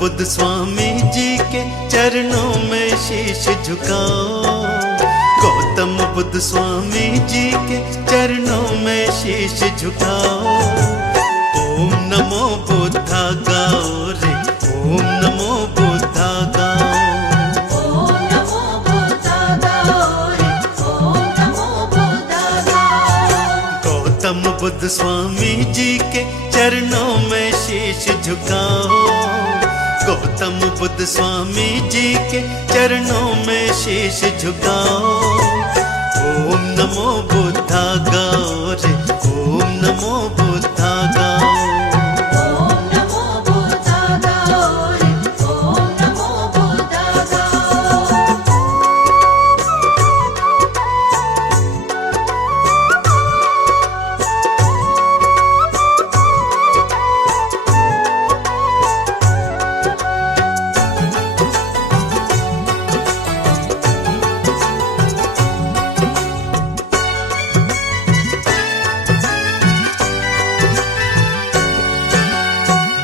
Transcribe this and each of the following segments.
बुद्ध स्वामी जी के चरणों में शीश झुकाओ। गौतम बुद्ध स्वामी जी के चरणों में शीश झुकाओ। ओम नमो बुद्धा गाओ रे, ओम नमो बुद्धा गाओ। ओम नमो बुद्धा गाओ रे, ओम नमो बुद्धा गाओ। गौतम बुद्ध स्वामी जी के चरणों में शीश झुकाओ। गौतम बुद्ध स्वामी जी के चरणों में शीश झुकाओ। ओम नमो बुद्धा गाओ रे, ओम नमो बुद्धा गाओ। ओम नमो बुद्धा गाओ रे, ओम नमो बुद्धा गाओ।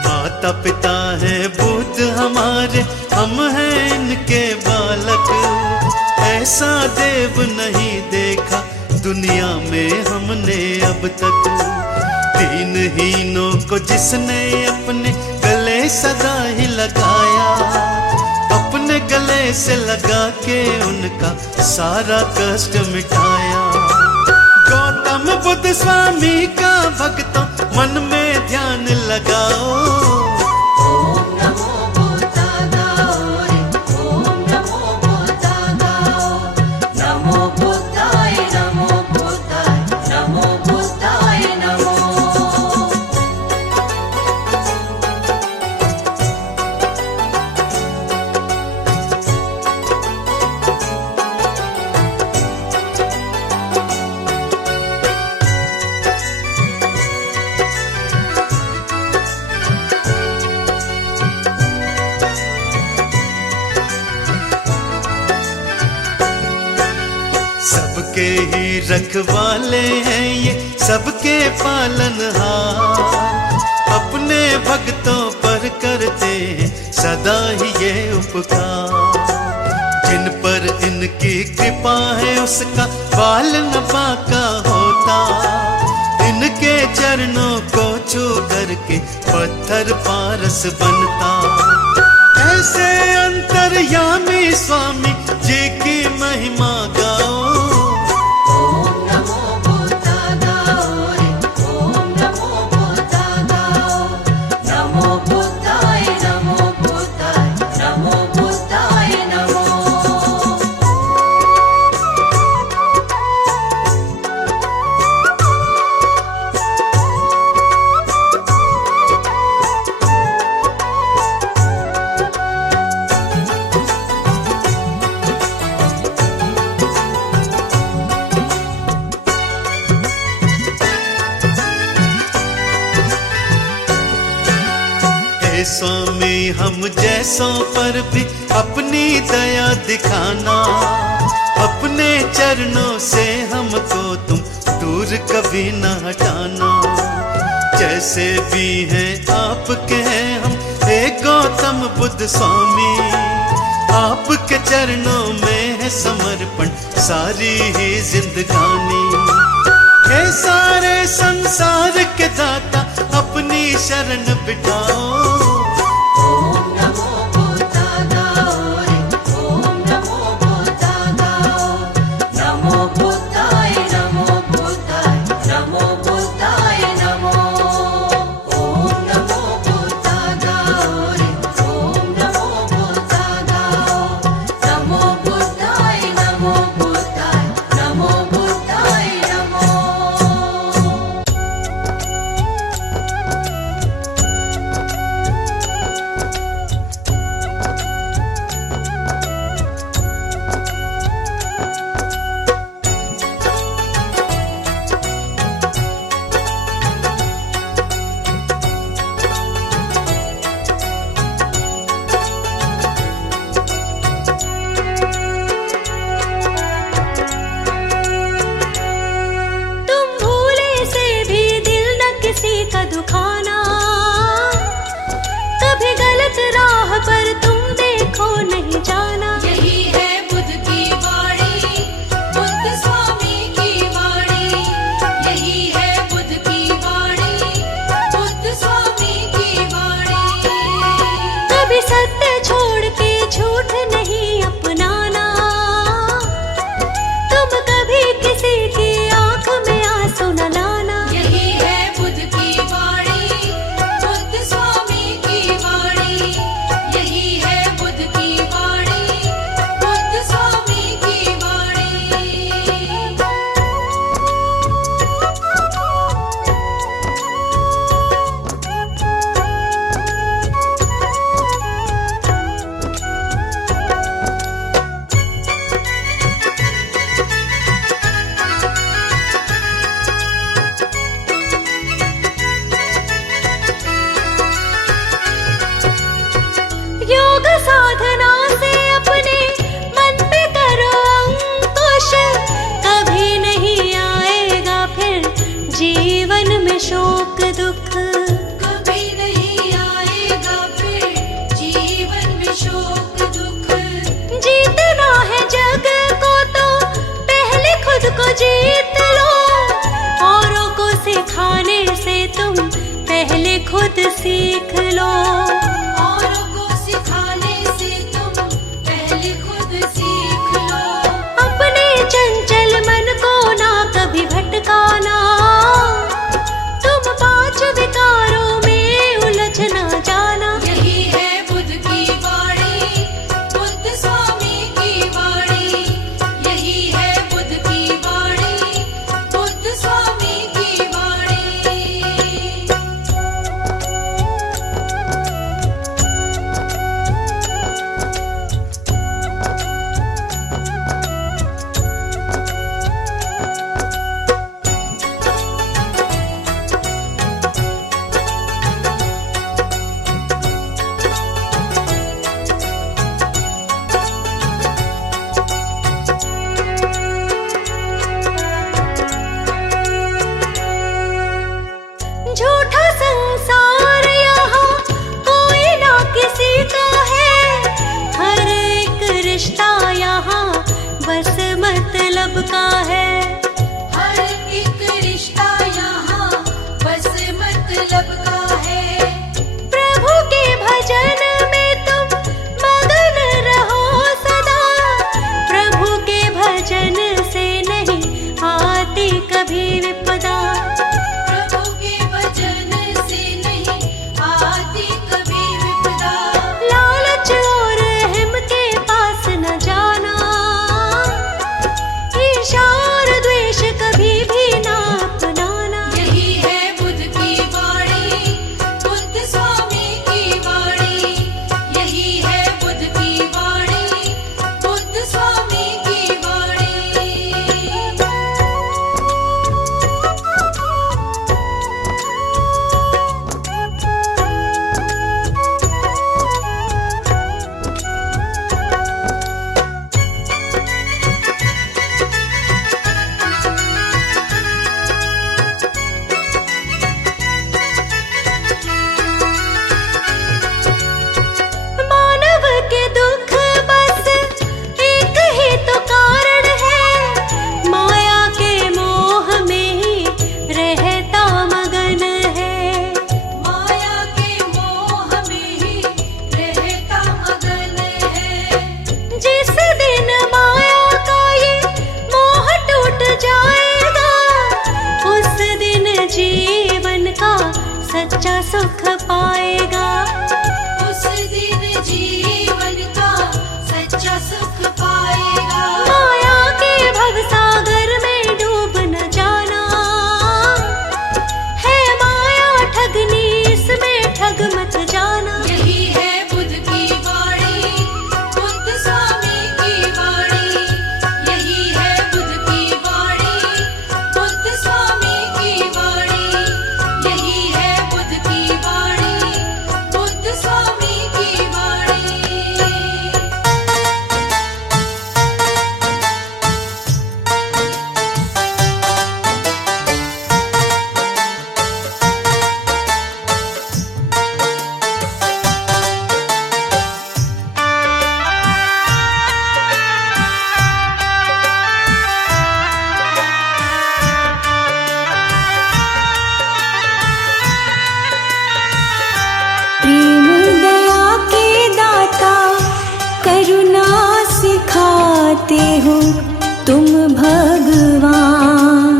माता पिता है बुद्ध हमारे, हम हैं इनके बालक। ऐसा देव नहीं देखा दुनिया में हमने अब तक। दीनहीनों को जिसने अपने गले सदा ही लगाया, अपने गले से लगा के उनका सारा कष्ट मिटाया। गौतम बुद्ध स्वामी का भक्तों मन में ध्यान लगाओ। ओम नमो बुद्धा गाओ रे, ओम नमो बुद्धा गाओ। नमो बुद्धाय नमो बुद्धाय, नमो बुद्धाय नमो। सबके ही रखवाले हैं ये, सबके पालनहार। अपने भक्तों पर करते हैं सदा ही ये उपकार। जिन पर इनकी कृपा है उसका बाल न बांका होता। इनके चरणों को छू करके पत्थर पारस बनता। ऐसे अंतर्यामी स्वामी जी की महिमा गाओ। ओम नमो बुद्धा गाओ रे, ओम नमो बुद्धा गाओ। नमो बुद्धाय नमो बुद्धाय, नमो बुद्धाय नमो। हे स्वामी हम जैसों पर भी अपनी दया दिखाना। अपने चरणों से हमको तुम दूर कभी न हटाना। जैसे भी हैं आपके हैं हम, हे गौतम बुद्ध स्वामी। आपके चरणों में है समर्पण सारी ही जिंदगानी। हे सारे संसार के दाता अपनी शरण बिठाओ। ओम नमो बुद्धा गाओ रे, ओम नमो बुद्धा गाओ। नमो बुद्धाय नमो बुद्धाय, नमो बुद्धाय नमो। ओम नमो बुद्धा गाओ रे, ओम नमो बुद्धा गाओ। नमो बुद्धाय नमो बुद्धाय, नमो बुद्धाय नमो। जीत लो। औरों को सिखाने से तुम पहले खुद सीख लो। औरों को सिखाने से तुम पहले खुद सीख लो। अपने चंचल मन को ना कभी भटकाना, तुम 5 विकारों में उलझ ना जाना। यही है बुद्ध की वाणी, बुद्ध स्वामी की वाणी। यही है बुद्ध की वाणी, बुद्ध स्वामी की वाणी। झूठा संसार यहाँ कोई ना किसी का है। हर एक रिश्ता यहाँ बस मतलब का है। हर एक रिश्ता यहाँ बस मतलब का है। प्रभु के भजन में तुम मगन रहो सदा। प्रभु के भजन से नहीं आती कभी विपदा। प्रभु के भजन से नहीं आती कभी विपदा। लालच और अहम के पास न जाना। ईर्ष्या और द्वेष कभी भी ना अपनाना। यही है बुद्ध की वाणी, बुद्ध स्वामी की वाणी। यही है बुद्ध की वाणी, बुद्ध स्वामी की वाणी। मानव के दुख बस एक ही तो कारण है। माया के मोह में ही रहता मगन है। माया के मोह में ही रहता मगन है। जिस दिन माया का ये मोह टूट जाएगा, उस दिन जीवन का सच्चा सुख पाएगा। उस दिन जीवन का सच्चा सुख पाएगा। माया के भवसागर में डूब न जाना। है माया ठगनी, इसमें ठग मत जाना। यही है बुद्ध की वाणी, बुद्ध स्वामी की वाणी। यही है बुद्ध की वाणी, बुद्ध स्वामी की वाणी। यही है बुद्ध की वाणी, बुद्ध स्वामी की वाणी। प्रेम दया के दाता करुणा सिखाते हो तुम भगवान।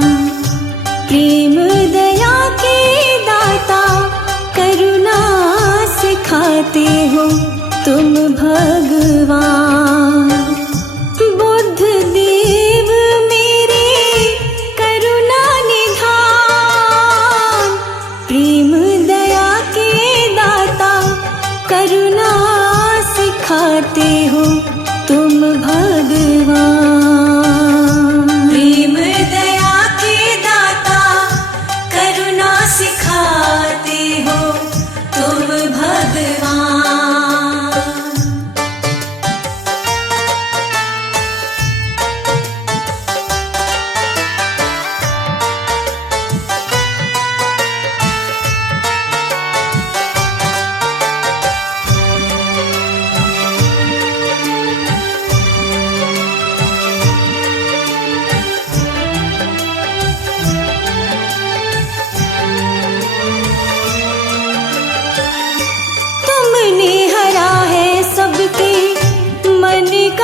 प्रेम दया के दाता करुणा सिखाते हो तुम भगवान। बुद्ध देव मेरे करुणा निधान। प्रेम दया के दाता करुणा सिखाते हो तुम भगवान। प्रेम दया के दाता करुणा सिखाते हो तुम भगवान।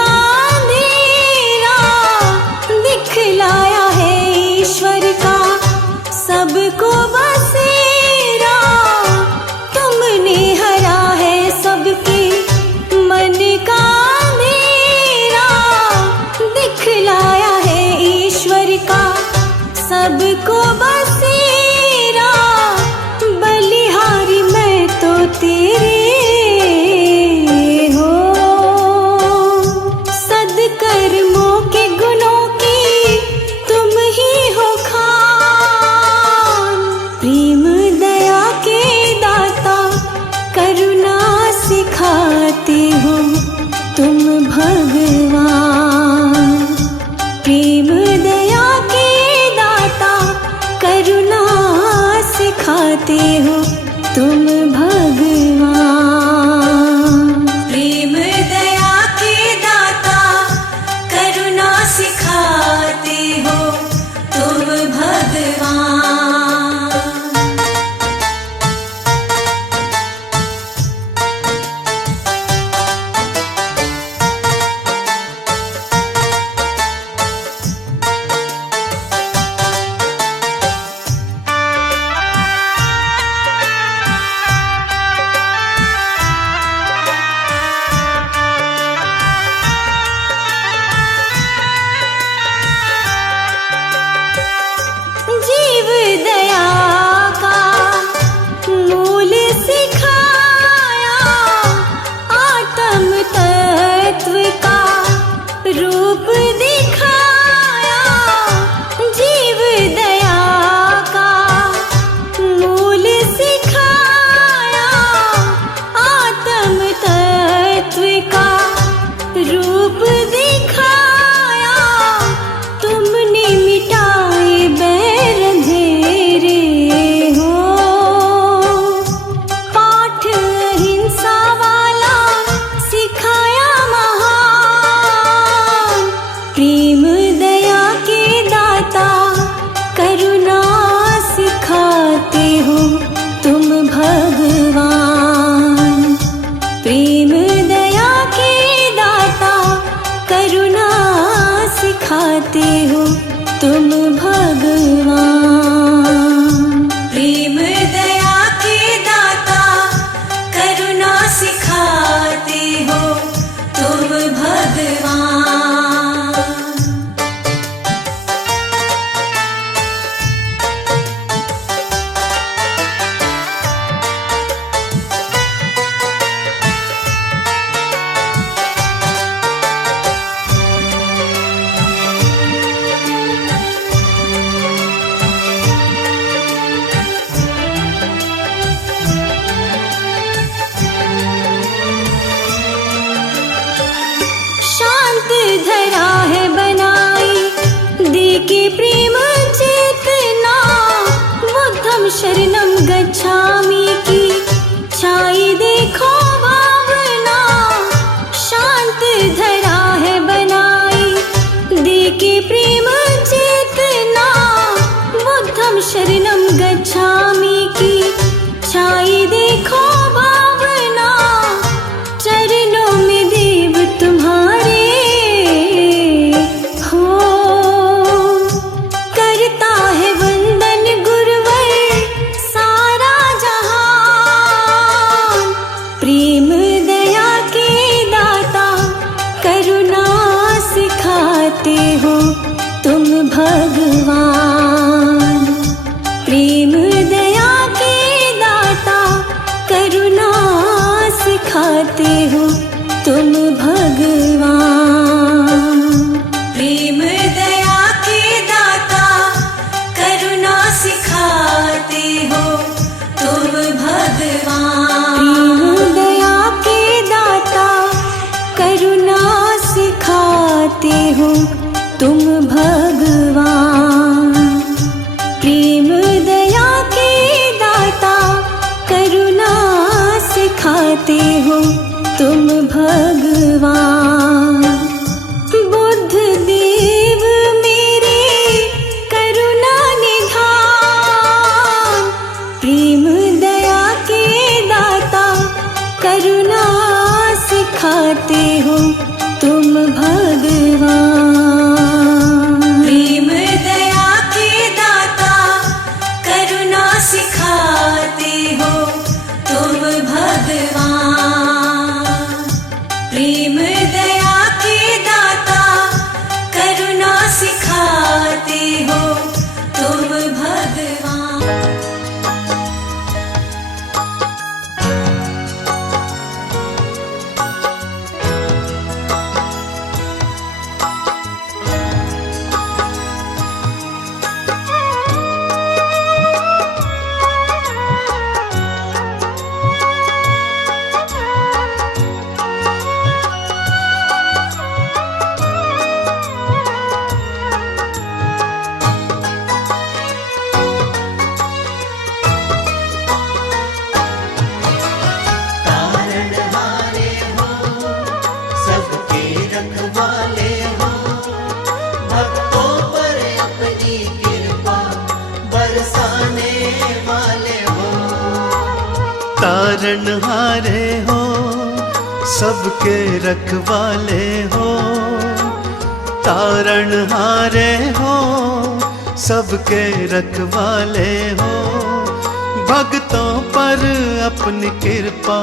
अंधेरा दिखलाया है ईश्वर का, सबको बसेरा तुमने हरा है, सबके मन का अंधेरा दिखलाया है ईश्वर का, सबको बसेरा। बलिहारी मैं तो तेरे हो, सद्कर्मों के गुणों की तुम ही हो खान। प्रेम दया के दाता करुणा सिखाते हो तुम भगवान। प्रेम दया के दाता करुणा सिखाते हो तुम भगवान। प्रेम दया के दाता करुणा सिखाते हो तुम भगवान। जीव दया का मूल सिखाया, आत्म तत्व का रूप दिखाया। जीव दया का मूल सिखाया, आत्म तत्व का रूप दिखाया। तुमने मिटाए बैर अंधेरे हो, पाठ अहिंसा वाला सिखाया महान। प्रेम दया के दाता करुणा सिखाते हो तुम भगवान। प्रेम दया के दाता करुणा सिखाते हो तुम भगवान। प्रेम दया के दाता करुणा सिखाते हो तुम भगवान। शांत धरा है बनाई देके प्रेम चेतना, बुद्धम शरणम गच्छामि की छाई देखो भावना। शांत धरा है बनाई देके प्रेम चेतना, बुद्धम शरणम गच्छामि की छाई देखो भावना। चरणों में देव तुम्हारे हो, करता है वंदन गुरुवर सारा जहान। प्रेम दया के दाता करुणा सिखाते हो तुम भगवान। प्रेम दया के दाता करुणा सिखाते हो तुम भगवान। प्रेम दया के दाता करुणा सिखाते हो तुम भगवान। प्रेम दया के दाता करुणा सिखाते हो तुम भगवान। प्रेम दया के दाता करुणा सिखाते हो तुम भगवान। बुद्ध देव मेरे करुणा निधान, प्रेम दया के दाता करुणा सिखाते हो तुम तारनहारे हो, सबके रखवाले हो। तारनहारे हो, सबके रखवाले हो। भक्तों पर अपनी कृपा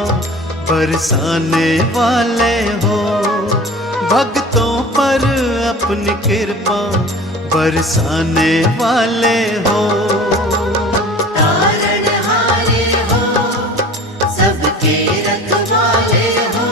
बरसाने वाले हो। भक्तों पर अपनी कृपा बरसाने वाले हो। तारनहारे हो, सबके रखवाले हो।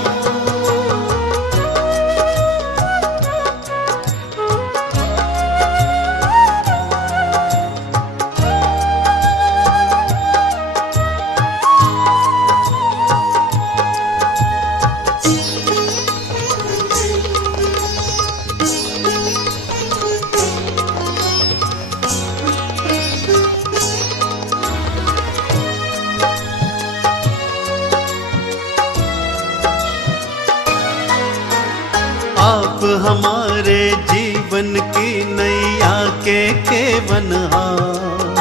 आप हमारे जीवन की नैया के केवनहार।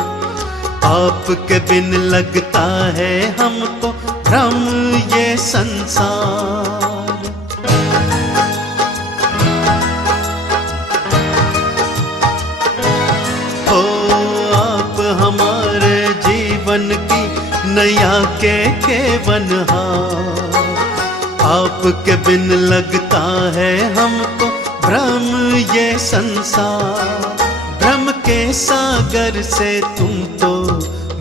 आपके बिन लगता है हमको भ्रम ये संसार। हो आप हमारे जीवन की नैया के केवनहार। आपके बिन लगता है हमको भ्रम ये संसार। भ्रम के सागर से तुम तो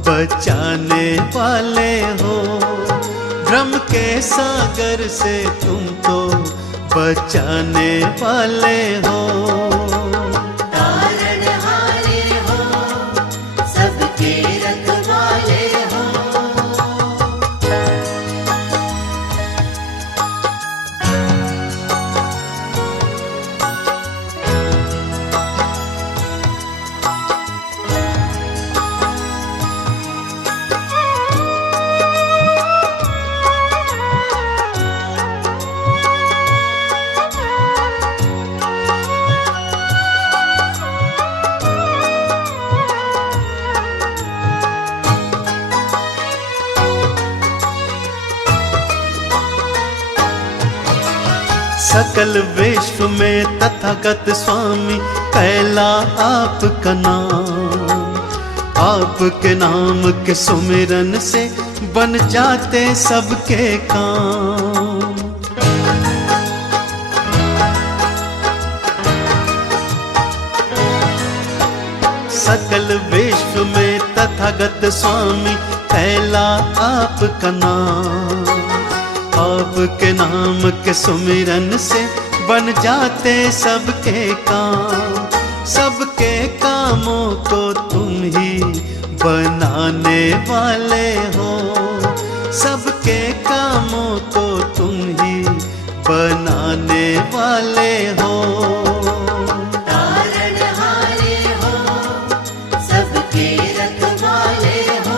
बचाने वाले हो। भ्रम के सागर से तुम तो बचाने वाले हो। तारनहारे हो, सबके रखवाले हो। सकल विश्व में तथागत स्वामी कैला आपका नाम। आपके नाम के सुमिरन से बन जाते सबके काम। सकल विश्व में तथागत स्वामी कैला आपका नाम। आपके नाम के सुमिरन से बन जाते सबके काम। सबके कामों को तुम ही बनाने वाले हो। सबके कामों को तुम ही बनाने वाले हो। तारनहारे हो, सबके रखवाले हो।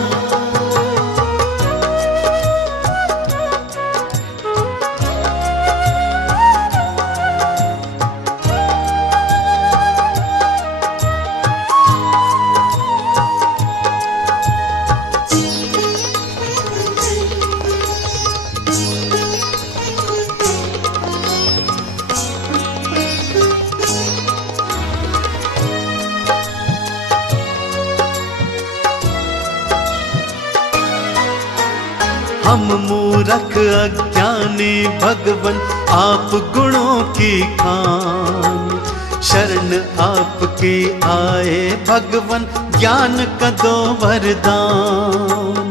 हम मूरख अज्ञानी भगवन आप गुणों की खान। शरण आपकी आए भगवन ज्ञान का दो वरदान।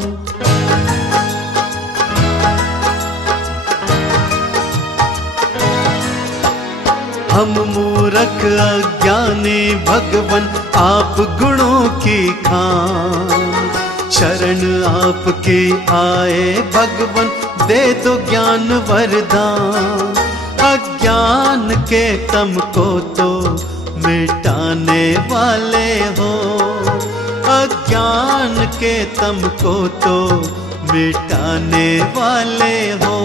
हम मूरख अज्ञानी भगवन आप गुणों की खान। शरण आपकी आए भगवन दे दो ज्ञान वरदान। अज्ञान के तम को तो मिटाने वाले हो। अज्ञान के तम को तो मिटाने वाले हो।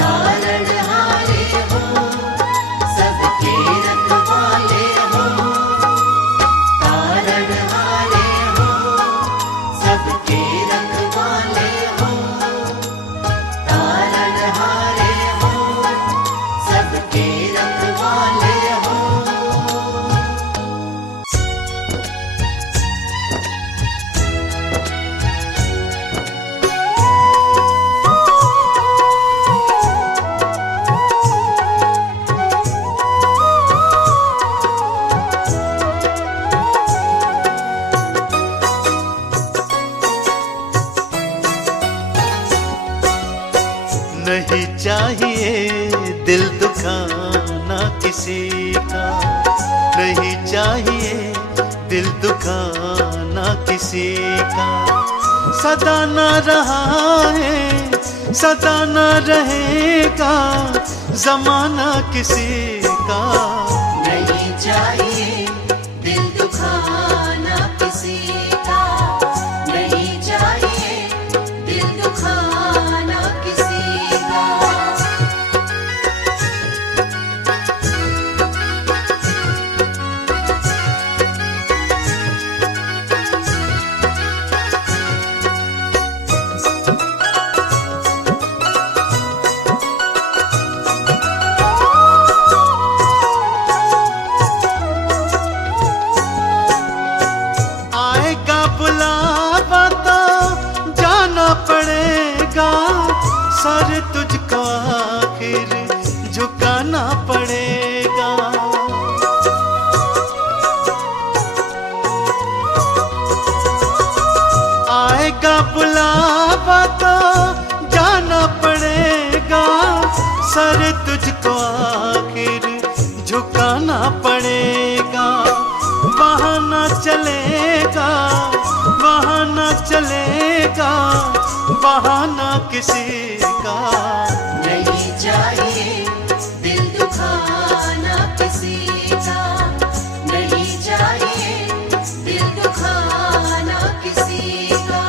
तारनहारे हो, सबके रखवाले हो। तारनहारे हो, सबके रखवाले हो। किसी का, नहीं चाहिए दिल दुखाना किसी का। सदा न रहा है, सदा न रहेगा जमाना किसी का, नहीं चाहिए दिल दुखाना किसी का, नहीं चाहिए दिल दुखाना किसी का। आएगा बुलावा तो जाना पड़ेगा, सर तुझको आखिर झुकाना पड़ेगा। आएगा बुलावा तो जाना पड़ेगा, सर तुझको आखिर झुकाना पड़ेगा। बहाना चलेगा, बहाना चलेगा, बहाना किसी का, नहीं चाहिए दिल दुखाना किसी का, नहीं चाहिए दिल दुखाना किसी का।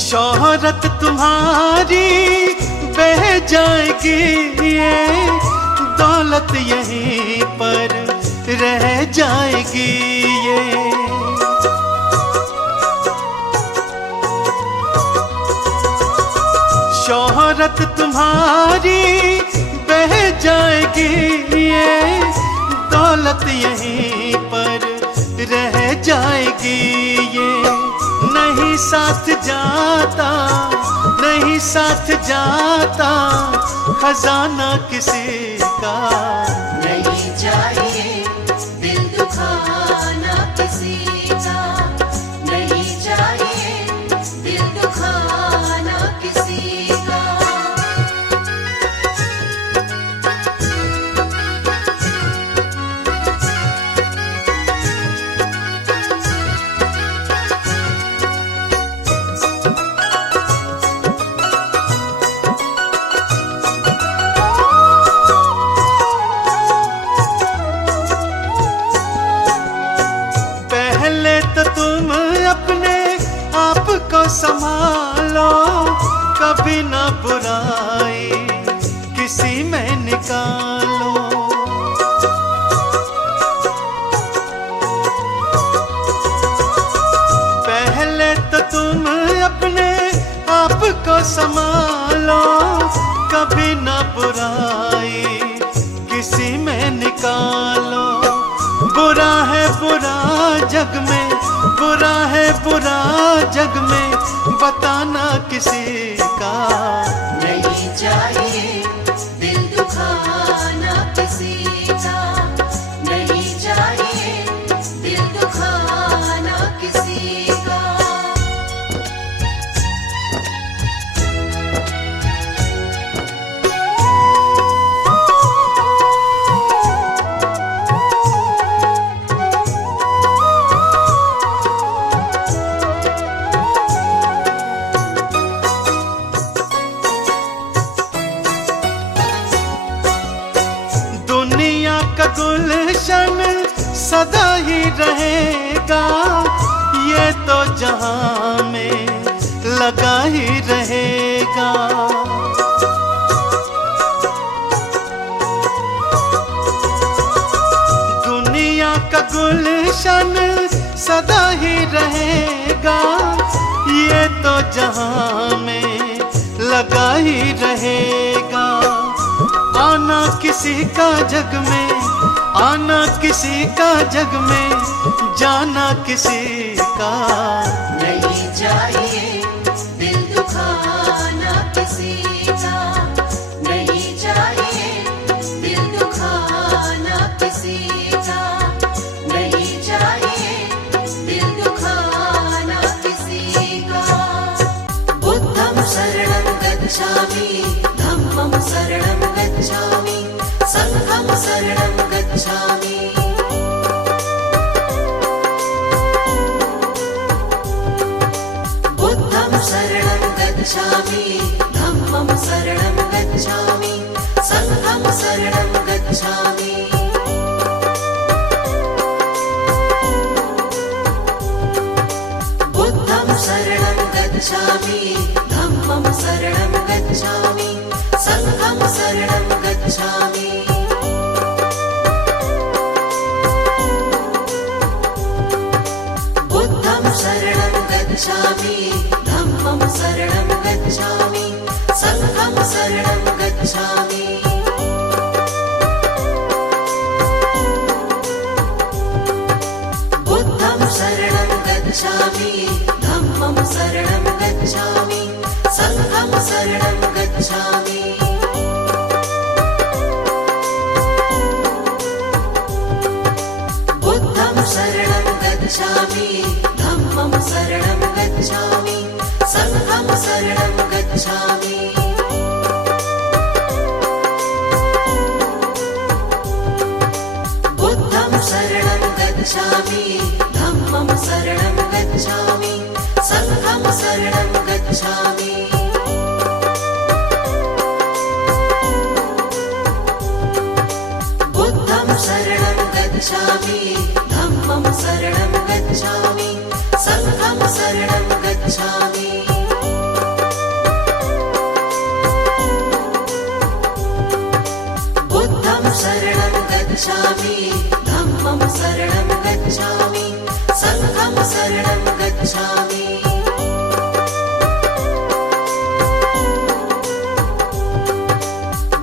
शोहरत तुम्हारी बह जाएगी, ये दौलत यहीं पर रह जाएगी। ये शोहरत तुम्हारी बह जाएगी, ये दौलत यहीं पर रह जाएगी। ये नहीं साथ जाता, नहीं साथ जाता खजाना किसी का, नहीं चाहिए दिल दुखाना किसी का, नहीं चाहिए दिल दुखाना किसी का। पहले तो तुम अपने आप को संभालो, कभी ना बुराई किसी में निकालो। पहले तो तुम अपने आप को संभालो, कभी ना बुराई किसी में निकालो। बुरा है बुरा जग में, बुरा है बुरा जग में बताना किसी का, नहीं चाहिए दिल दुखाना किसी का, नहीं चाहिए दिल दुखाना किसी का। दुनिया का गुलशन सदा ही रहेगा, ये तो जहां में लगा ही रहेगा। दुनिया का गुलशन सदा ही रहेगा, ये तो जहां में लगा ही रहेगा। आना किसी का जग में, आना किसी का जग में, जाना किसी का नहीं चाहिए गच्छामि धम्मं शरणं गच्छामि संघं शरणं गच्छामि बुद्धं शरणं गच्छामि धम्मं शरणं गच्छामि संघं शरणं गच्छामि बुद्धं शरणं गच्छामि धम्मं शरणं गच्छामि संघं शरणं गच्छामि बुद्धं शरणं गच्छामि धम्मं शरणं गच्छामि संघं शरणं गच्छामि बुद्धं शरणं गच्छामि धम्मं शरणं गच्छामि संघं शरणं गच्छामि बुद्धं शरणं गच्छामि धम्मं शरणं गच्छामि संघं शरणं गच्छामि बुद्धं शरणं गच्छामि धम्मं शरणं गच्छामि संघं शरणं गच्छामि बुद्धं शरणं गच्छामि धम्मं शरणं गच्छामि संघं शरणं गच्छामि बुद्धं शरणं गच्छामि धम्मं शरणं गच्छामि संघं शरणं गच्छामि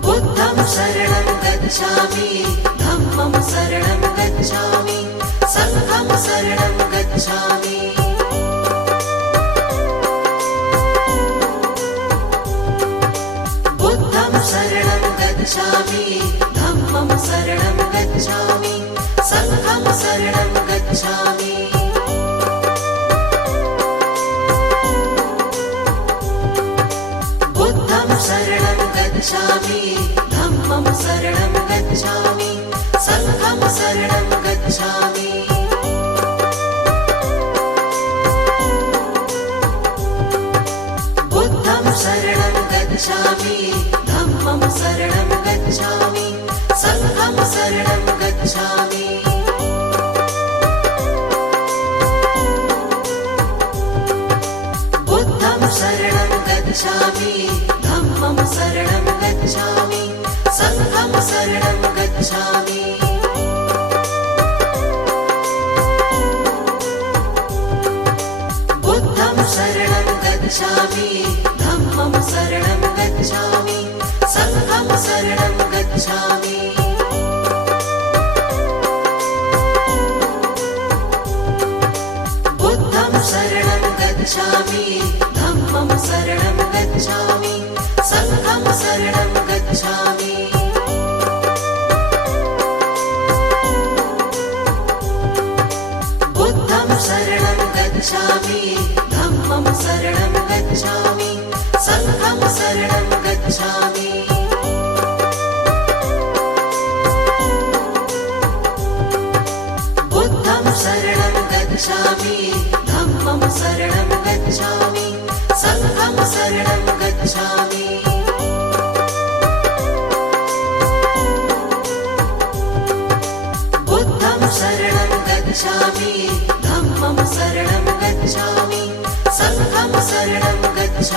बुद्धं शरणं गच्छामि धम्मं शरणं गच्छामि संघं शरणं गच्छामि बुद्धं शरणं गच्छामि धम्मं शरणं गच्छामि संघं शरणं गच्छामि बुद्धं शरणं गच्छामि धम्मं शरणं गच्छामि संघं शरणं गच्छामि बुद्धं शरणं गच्छामि धम्मं शरणं गच्छामि संघं शरणं गच्छामि बुद्धं शरणं गच्छामि धम्मं शरणं गच्छामि संघं शरणं गच्छामि बुद्धं शरणं गच्छामि धम्मं शरणं गच्छामि संघं शरणं गच्छामि बुद्धं शरणं गच्छामि धम्मं शरणं गच्छामि संघं शरणं गच्छामि बुद्धं शरणं गच्छामि धम्मं शरणं गच्छामि संघं शरणं गच्छामि बुद्धं शरणं गच्छामि धम्मं शरणं गच्छामि संघं शरणं गच्छामि बुद्धं शरणं गच्छामि धम्मं शरणं गच्छामि संघं शरणं गच्छामि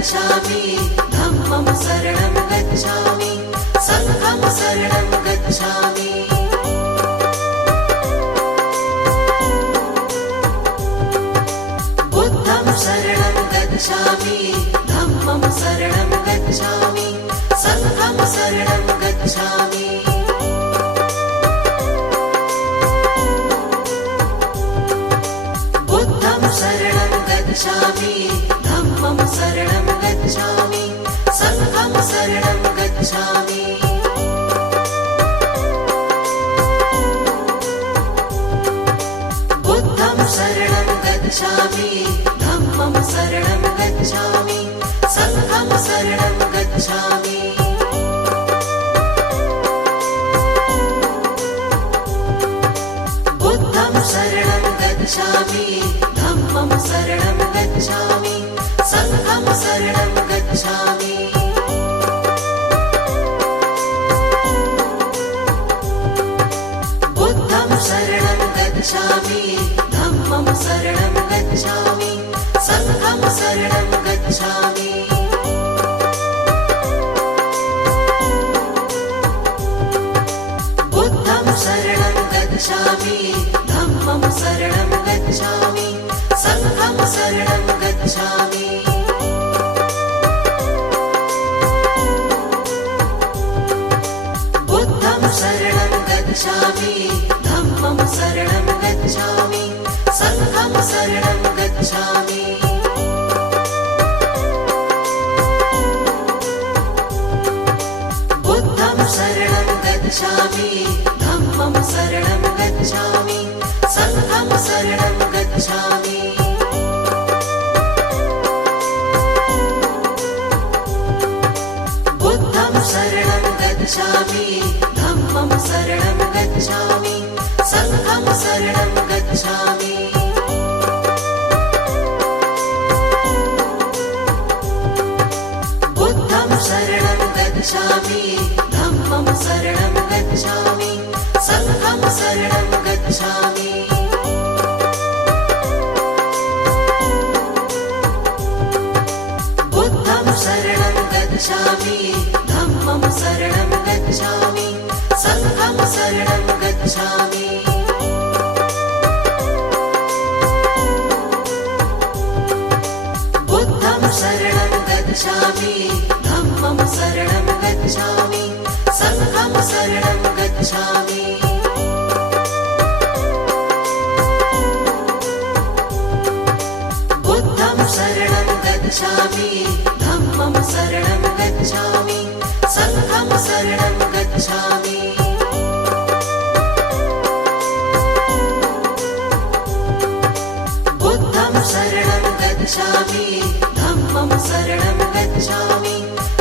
गच्छामि धम्मं शरणं गच्छामि संघं शरणं गच्छामि बुद्धं शरणं गच्छामि धम्मं शरणं गच्छामि संघं शरणं गच्छामि बुद्धं शरणं गच्छामि धम्मं शरणं गच्छामि संघं शरणं गच्छामि बुद्धं शरणं गच्छामि धम्मं शरणं गच्छामि संघं शरणं गच्छामि बुद्धं शरणं गच्छामि धम्मं शरणं गच्छामि संघं शरणं गच्छामि बुद्धं शरणं गच्छामि धम्मं शरणं गच्छामि संघं शरणं गच्छामि बुद्धं शरणं गच्छामि धम्मं शरणं गच्छामि संघं शरणं गच्छामि बुद्धं शरणं गच्छामि धम्मं शरणं गच्छामि संघं शरणं गच्छामि बुद्धं शरणं गच्छामि धम्मं शरणं गच्छामि संघं शरणं गच्छामि बुद्धं शरणं गच्छामि धम्मं शरणं गच्छामि संघं शरणं गच्छामि बुद्धं शरणं गच्छामि धम्मं शरणं गच्छामि संघं शरणं गच्छामि बुद्धं शरणं गच्छामि धम्मं शरणं गच्छामि संघं शरणं गच्छामि बुद्धं शरणं गच्छामि धम्मं शरणं गच्छामि संघं शरणं गच्छामि बुद्धं शरणं गच्छामि धम्मं शरणं गच्छामि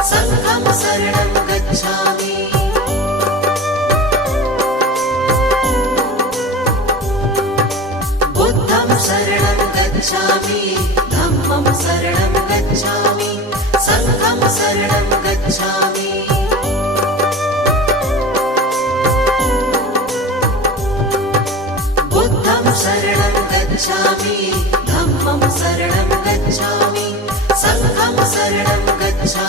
संघं शरणं गच्छामि बुद्धं शरणं गच्छामि धम्मं शरणं गच्छामि संघं शरणं गच्छामि बुद्धं शरणं गच्छामि धम्मं शरणं गच्छामि संघं शरणं गच्छामि बुद्धं शरणं गच्छामि धम्मं शरणं गच्छामि संघं शरणं गच्छामि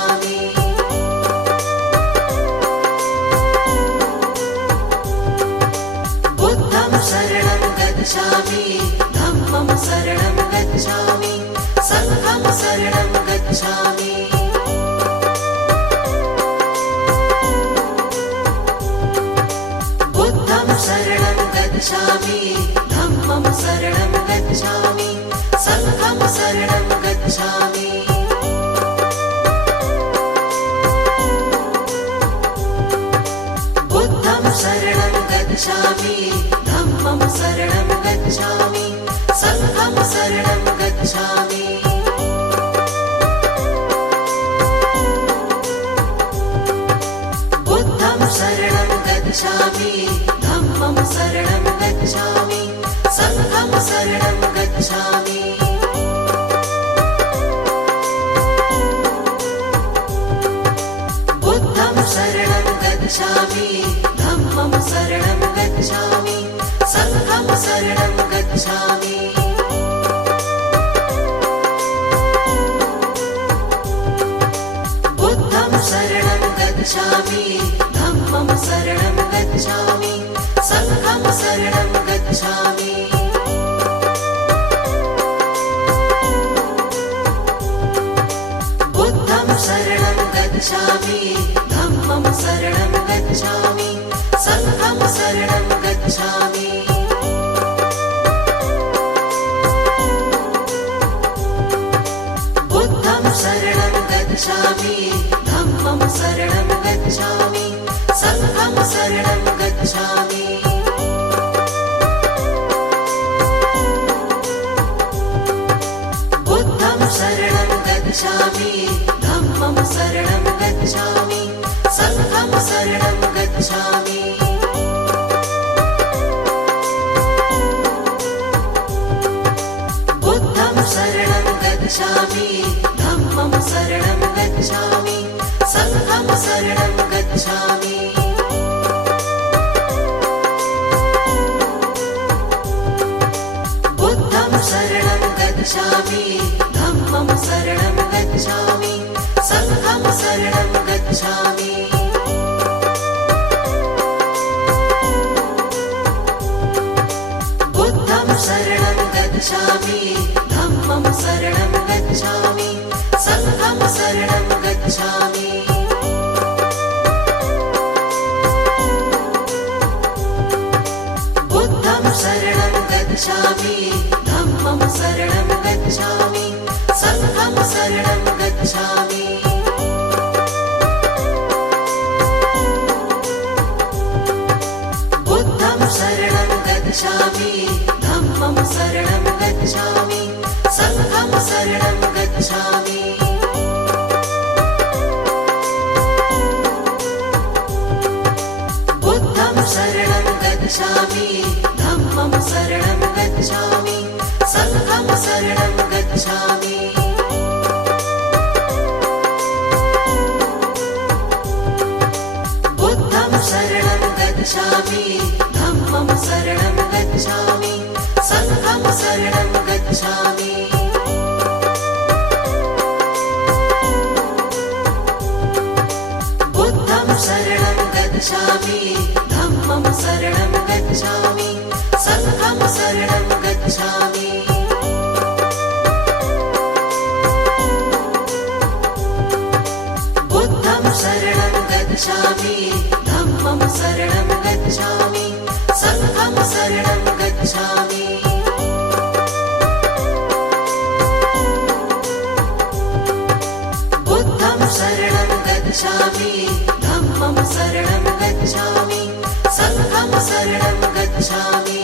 बुद्धं शरणं गच्छामि धम्मं शरणं गच्छामि संघं शरणं गच्छामि बुद्धं शरणं गच्छामि धम्मं शरणं गच्छामि संघं शरणं गच्छामि बुद्धं शरणं गच्छामि धम्मं शरणं गच्छामि संघं शरणं गच्छामि बुद्धं शरणं गच्छामि धम्मं शरणं गच्छामि संघं शरणं गच्छामि बुद्धं शरणं गच्छामि धम्मं शरणं गच्छामि संघं शरणं गच्छामि गच्छामि धम्मं शरणं गच्छामि संघं शरणं गच्छामि बुद्धं शरणं गच्छामि धम्मं शरणं गच्छामि संघं शरणं गच्छामि बुद्धं शरणं गच्छामि धम्मं शरणं गच्छामि संघं शरणं गच्छामि बुद्धं शरणं गच्छामि धम्मं शरणं गच्छामि संघं शरणं गच्छामि बुद्धं शरणं गच्छामि धम्मं शरणं गच्छामि संघं शरणं गच्छामि बुद्धं शरणं गच्छामि धम्मं शरणं गच्छामि संघं शरणं गच्छामि बुद्धं शरणं गच्छामि धम्मं शरणं गच्छामि संघं शरणं गच्छामि बुद्धं शरणं गच्छामि धम्मं शरणं गच्छामि संघं शरणं गच्छामि बुद्धं शरणं गच्छामि धम्मं शरणं गच्छामि संघं शरणं गच्छामि बुद्धं शरणं गच्छामि धम्मं शरणं गच्छामि संघं शरणं गच्छामि बुद्धं शरणं गच्छामि धम्मं शरणं गच्छामि संघं शरणं गच्छामि बुद्धं शरणं गच्छामि धम्मं शरणं गच्छामि संघं शरणं गच्छामि बुद्धं शरणं गच्छामि धम्मं शरणं गच्छामि संघं शरणं गच्छामि बुद्धं शरणं गच्छामि धम्मं शरणं गच्छामि संघं शरणं गच्छामि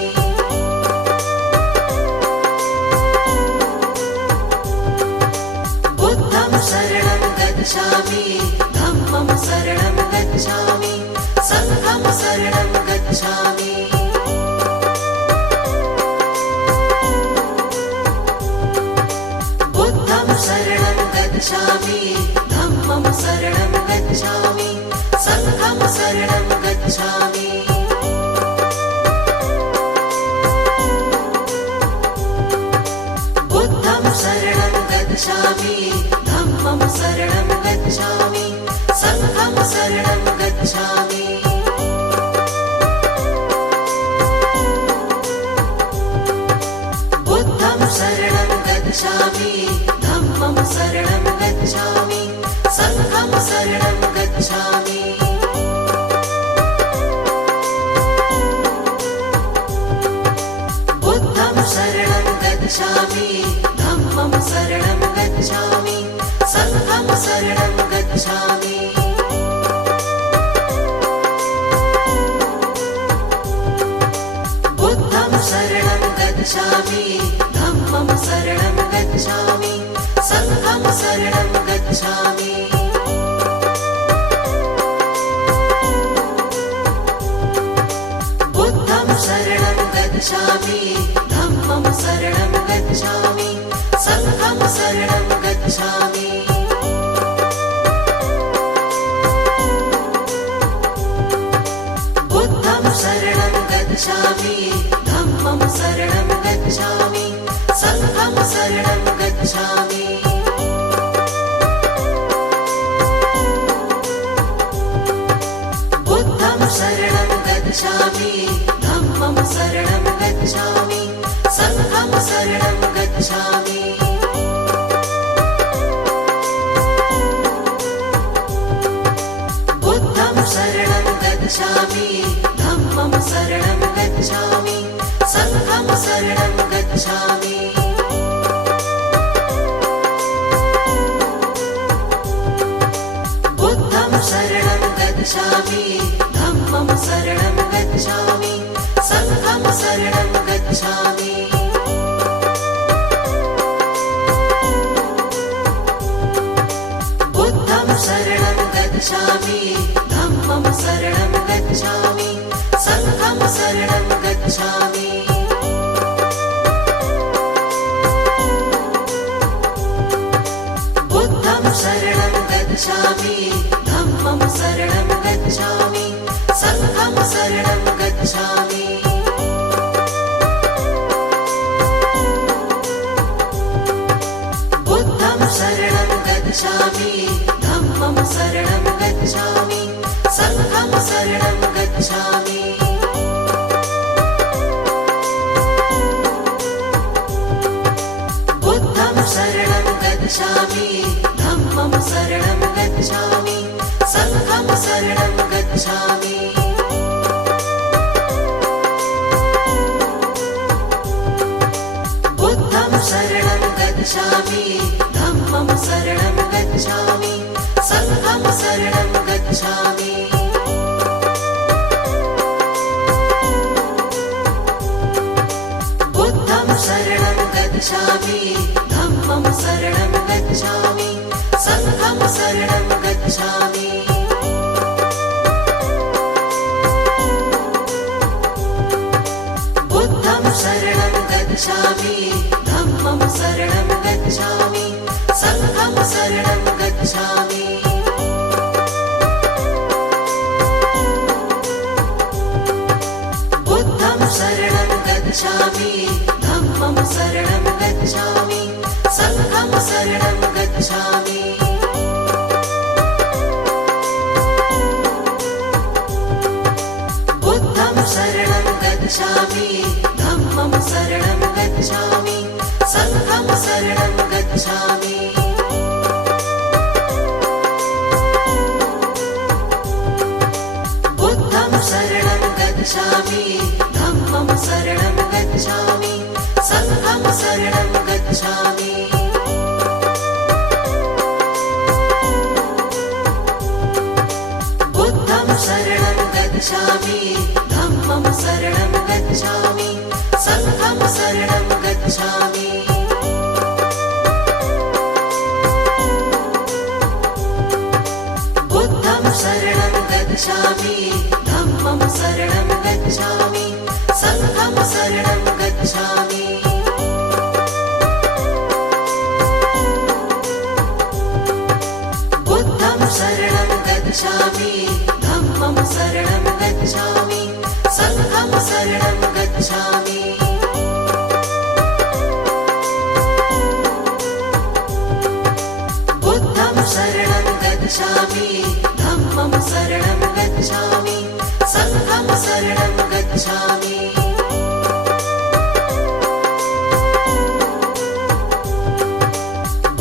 बुद्धं शरणं गच्छामि धम्मं शरणं गच्छामि संघं शरणं गच्छामि बुद्धं शरणं गच्छामि धम्मं शरणं गच्छामि संघं शरणं गच्छामि बुद्धं शरणं गच्छामि धम्मं शरणं गच्छामि संघं शरणं गच्छामि बुद्धं शरणं गच्छामि धम्मं शरणं गच्छामि संघं शरणं गच्छामि बुद्धं शरणं गच्छामि धम्मं शरणं गच्छामि संघं शरणं गच्छामि बुद्धं शरणं गच्छामि धम्मं शरणं गच्छामि संघं शरणं गच्छामि धम्मं शरणं गच्छामि संघं शरणं गच्छामि बुद्धं शरणं गच्छामि धम्मं शरणं गच्छामि संघं शरणं गच्छामि बुद्धं शरणं गच्छामि धम्मं शरणं गच्छामि संघं शरणं गच्छामि बुद्धं शरणं गच्छामि धम्मं शरणं गच्छामि संघं शरणं गच्छामि बुद्धं शरणं गच्छामि धम्मं शरणं गच्छामि संघं शरणं गच्छामि बुद्धं शरणं गच्छामि धम्मं शरणं गच्छामि संघं शरणं गच्छामि बुद्धं शरणं गच्छामि धम्मं शरणं गच्छामि संघं शरणं गच्छामि बुद्धं शरणं गच्छामि धम्मं शरणं गच्छामि संघं शरणं गच्छामि बुद्धं शरणं गच्छामि धम्मं शरणं गच्छामि संघं शरणं गच्छामि बुद्धं शरणं गच्छामि धम्मं शरणं गच्छामि संघं शरणं गच्छामि बुद्धं शरणं गच्छामि धम्मं शरणं गच्छामि संघं शरणं गच्छामि बुद्धं शरणं गच्छामि धम्मं शरणं गच्छामि संघं शरणं गच्छामि बुद्धं शरणं गच्छामि धम्मं शरणं गच्छामि संघं शरणं गच्छामि बुद्धं शरणं गच्छामि धम्मं शरणं गच्छामि संघं शरणं गच्छामि बुद्धं शरणं गच्छामि धम्मं शरणं गच्छामि संघं शरणं गच्छामि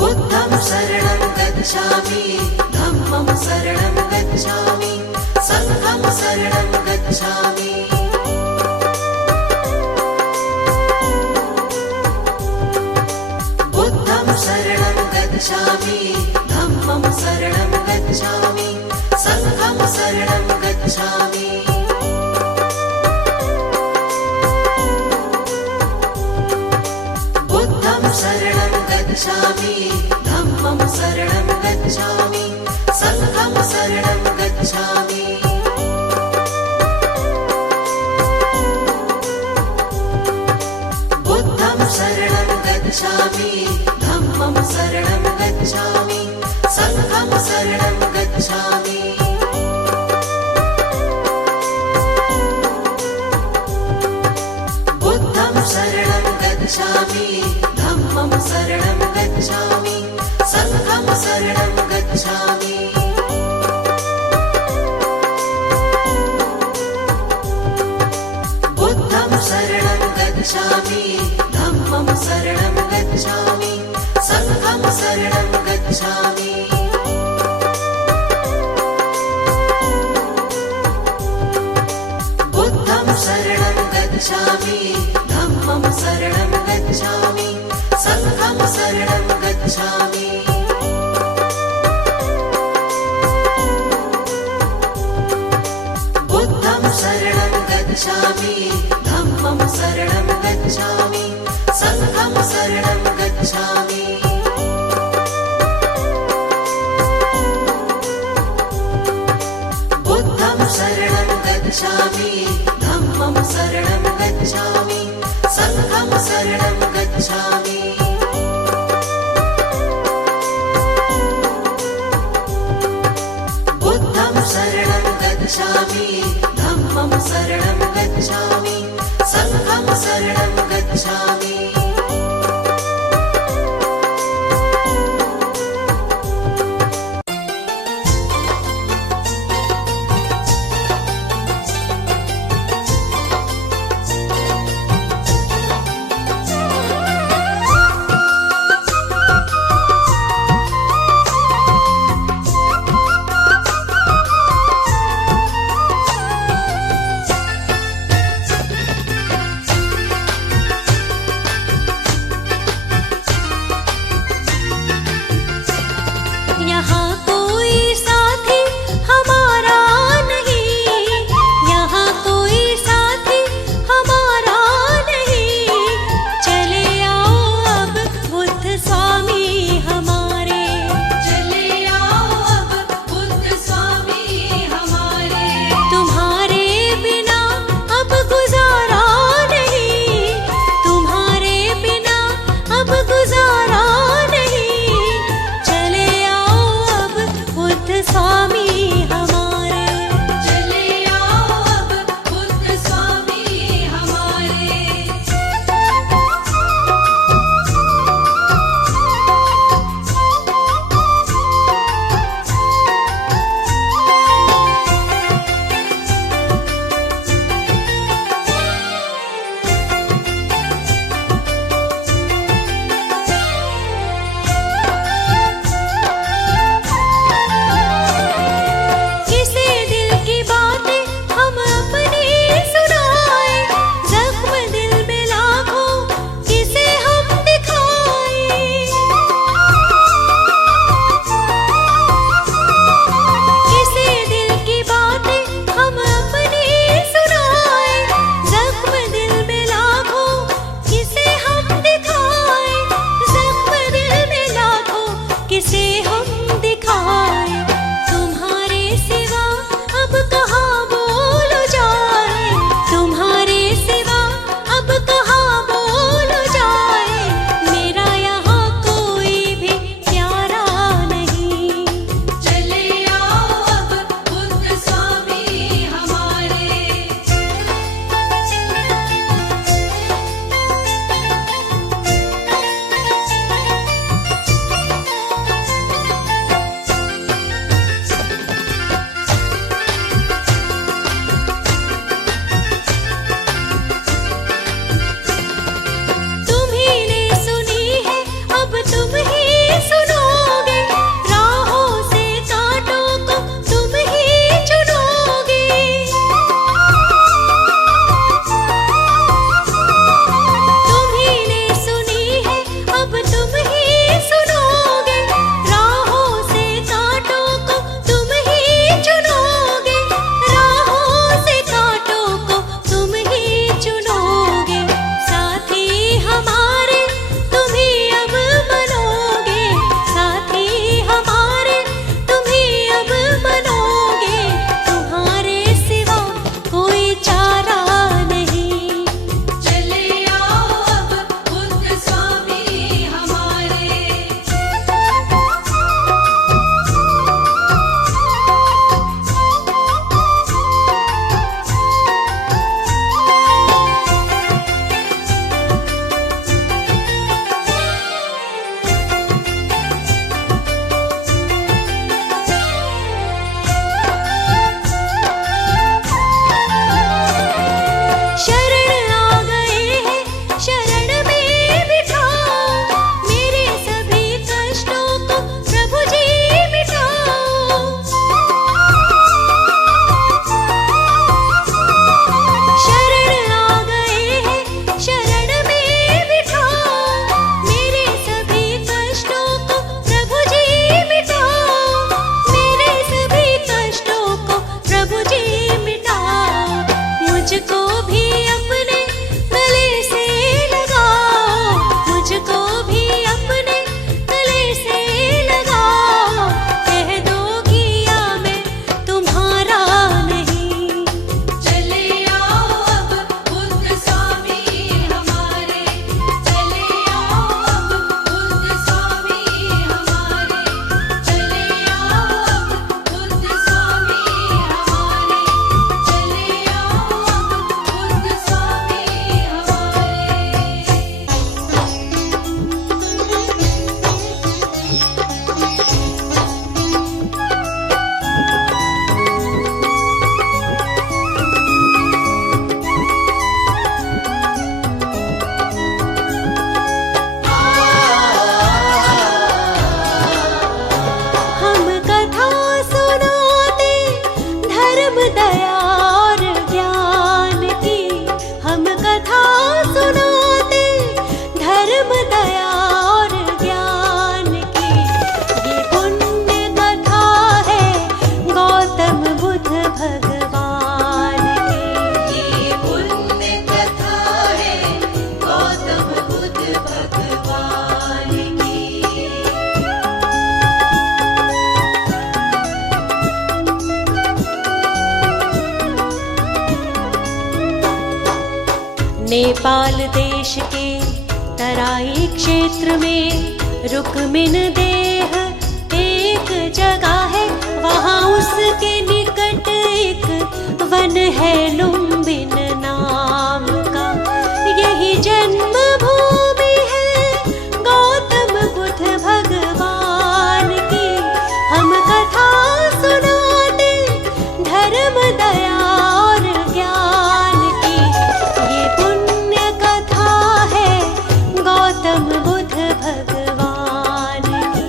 बुद्धं शरणं गच्छामि धम्मं शरणं गच्छामि संघं शरणं गच्छामि बुद्धं शरणं गच्छामि धम्मं शरणं गच्छामि संघं शरणं गच्छामि बुद्धं शरणं गच्छामि धम्मं शरणं गच्छामि संघं शरणं गच्छामि बुद्धं शरणं गच्छामि धम्मं शरणं गच्छामि संघं शरणं गच्छामि बुद्धं शरणं गच्छामि धम्मं शरणं गच्छामि संघं शरणं गच्छामि बुद्धं शरणं गच्छामि धम्मं शरणं गच्छामि संघं शरणं गच्छामि बुद्धं शरणं गच्छामि धम्मं शरणं गच्छामि संघं शरणं गच्छामि कैसे हम दिखाए, तुम्हारे सिवा अब कहाँ बोल जाए, तुम्हारे सिवा अब कहाँ बोल जाए, मेरा यहाँ कोई भी प्यारा नहीं। चले आओ अब बुद्ध स्वामी हमारे। तुम्ही ने सुनी है अब तुम ही सुनोगे, राहों से कांटों को तुम ही चुनोगे। तुम्ही ने सुनी है अब तुम ही सुनोगे, राहों से कांटों को तुम ही चुनोगे, राहों से कांटों को तुम ही चुनोगे। साथी हमारे तुम ही अब बनोगे, साथी हमारे तुम ही अब बनोगे, तुम्हारे सिवा कोई चारा नहीं। चले आओ अब बुद्ध स्वामी हमारे। शरण आ गए हैं, शरण में बिठाओ, मेरे सभी कष्टों को प्रभु जी मिटाओ। शरण आ गए हैं, शरण में बिठाओ, मेरे सभी कष्टों को प्रभु जी मिटाओ, मेरे सभी कष्टों को प्रभु जी मिटाओ। मुझको भी अपने गले से लगाओ, मुझको भी अपने गले से लगाओ, कह दो किया मैं तुम्हारा नहीं। चले आओ अब बुद्ध स्वामी हमारे। चले आओ अब बुद्ध स्वामी हमारे। चले आओ अब बुद्ध स्वामी हमारे। चले आओ अब बुद्ध स्वामी हम कथा सुनाते धर्म दया और ज्ञान की, हम कथा सुनाते धर्म दया और ज्ञान की। ये पुण्य कथा है गौतम बुद्ध भगवान की। ये पुण्य कथा है गौतम बुद्ध भगवान की। नेपाल देश के तराई क्षेत्र में रुक्मिन देह एक जगह है, वहाँ उसके निकट एक वन है लुम्बिन नाम का। यही जन्म भूमि है गौतम बुद्ध भगवान की। हम कथा सुनाते धर्म दया और ज्ञान की। ये पुण्य कथा है गौतम बुद्ध भगवान की।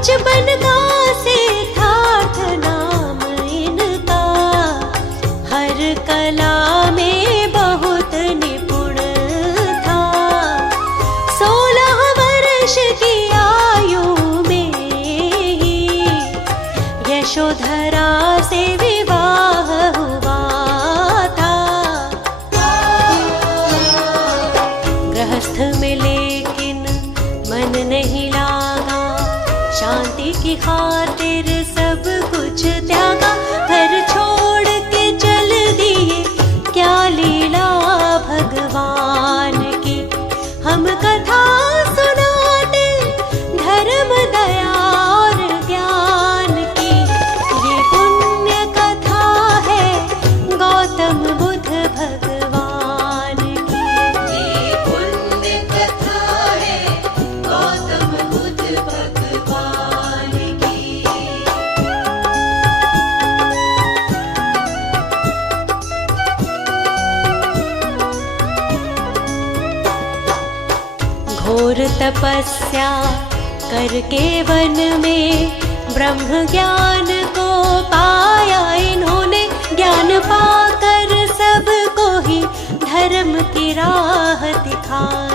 बचपन का सिद्धार्थ नाम इनका, हर कला में बहुत निपुण था। 16 वर्ष की आयु में ही यशोधरा से विवाह हुआ था। गृहस्थ में लेकिन मन नहीं लागा, शांति की खातिर सब कुछ त्यागा। घर छोड़ के चल दिए, क्या लीला भगवान की। हम कथा सुनाते धर्म दया और ज्ञान की। ये पुण्य कथा है गौतम बुद्ध भगवान की। ये पुण्य कथा है गौतम बुद्ध भगवान की। घोर तपस्या करके वन में ब्रह्म ज्ञान को पाया इन्होंने। ज्ञान पाकर सबको ही धर्म की राह दिखाई।